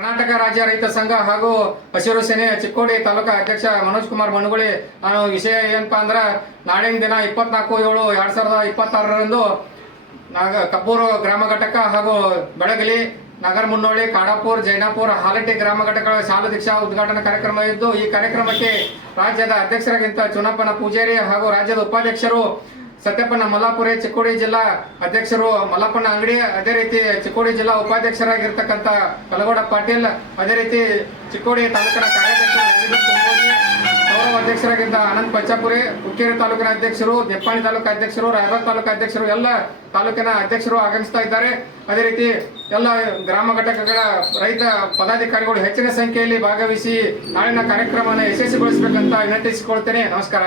ಕರ್ನಾಟಕ ರಾಜ್ಯ ರೈತ ಸಂಘ ಹಾಗೂ ಹಸಿರು ಸೇನೆ ಚಿಕ್ಕೋಡಿ ತಾಲೂಕಾ ಅಧ್ಯಕ್ಷ ಮನೋಜ್ ಕುಮಾರ್ ಮನುಗುಳಿ. ನಾನು ವಿಷಯ ಏನಪ್ಪಾ ಅಂದ್ರೆ ನಾಳಿನ ದಿನ 24/7/2026ರಂದು ಕಬ್ಬೂರು ಗ್ರಾಮ ಘಟಕ ಹಾಗೂ ಬೆಳಗಲಿ, ನಗರ ಮುನ್ನೋಳಿ, ಕಾಡಾಪುರ್, ಜೈನಾಪುರ, ಹಾಲಟ್ಟಿ ಗ್ರಾಮ ಘಟಕಗಳ ಶಾಲಾ ದೀಕ್ಷಾ ಉದ್ಘಾಟನಾ ಕಾರ್ಯಕ್ರಮ ಇದ್ದು, ಈ ಕಾರ್ಯಕ್ರಮಕ್ಕೆ ರಾಜ್ಯದ ಅಧ್ಯಕ್ಷರಾಗಿಂತ ಚುನಪ್ಪನ ಪೂಜಾರಿ ಹಾಗೂ ರಾಜ್ಯದ ಉಪಾಧ್ಯಕ್ಷರು ಸತ್ಯಪ್ಪನ ಮಲ್ಲಾಪುರಿ, ಚಿಕ್ಕೋಡಿ ಜಿಲ್ಲಾ ಅಧ್ಯಕ್ಷರು ಮಲ್ಲಪ್ಪನ ಅಂಗಡಿ, ಅದೇ ರೀತಿ ಚಿಕ್ಕೋಡಿ ಜಿಲ್ಲಾ ಉಪಾಧ್ಯಕ್ಷರಾಗಿರ್ತಕ್ಕಂಥ ಕಲಗೌಡ ಪಾಟೀಲ್, ಅದೇ ರೀತಿ ಚಿಕ್ಕೋಡಿ ತಾಲೂಕಿನ ಕಾರ್ಯಾಧ್ಯಕ್ಷರು ಗೌರವ ಅಧ್ಯಕ್ಷರಾಗಿದ್ದ ಅನಂತ್ ಪಚ್ಚಾಪುರಿ, ಹುಕ್ಕೇರಿ ತಾಲೂಕಿನ ಅಧ್ಯಕ್ಷರು, ನೆಪ್ಪಾಣಿ ತಾಲೂಕು ಅಧ್ಯಕ್ಷರು, ರಾಯಬಾಗ್ ತಾಲೂಕು ಅಧ್ಯಕ್ಷರು, ಎಲ್ಲ ತಾಲೂಕಿನ ಅಧ್ಯಕ್ಷರು ಆಗಮಿಸ್ತಾ ಇದ್ದಾರೆ. ಅದೇ ರೀತಿ ಎಲ್ಲ ಗ್ರಾಮ ಘಟಕಗಳ ರೈತ ಪದಾಧಿಕಾರಿಗಳು ಹೆಚ್ಚಿನ ಸಂಖ್ಯೆಯಲ್ಲಿ ಭಾಗವಹಿಸಿ ನಾಳಿನ ಕಾರ್ಯಕ್ರಮವನ್ನು ಯಶಸ್ವಿಗೊಳಿಸಬೇಕಂತ ವಿನಂತಿಸಿಕೊಳ್ತೇನೆ. ನಮಸ್ಕಾರ.